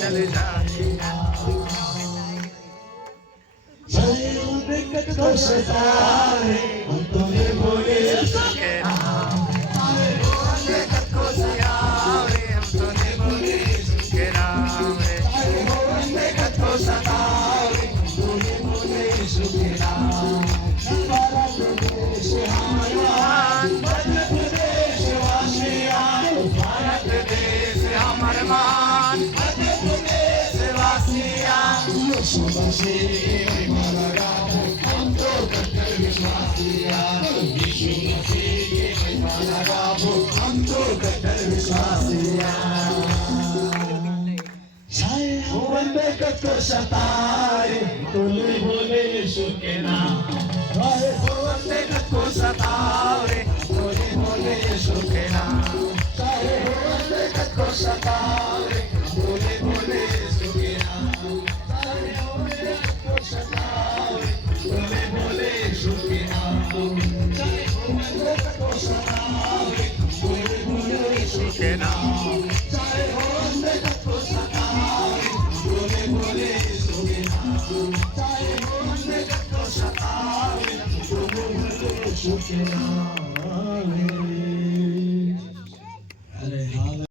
चले जाएगा तो सताए हम तुम्हें भूले सके को सियारे हम तुम्हें भूले सके राम रे को सताए तुम्हें भूले सके राम भारत देश हमारा मध्य प्रदेश वासिया भारत देश हमारा मान मध्य प्रदेश वासिया सुबह से हम तो कट्टर विश्वासिया वंदे कत्तो सताए तुम भोले यीशु के नाम वंदे कत्तो सताए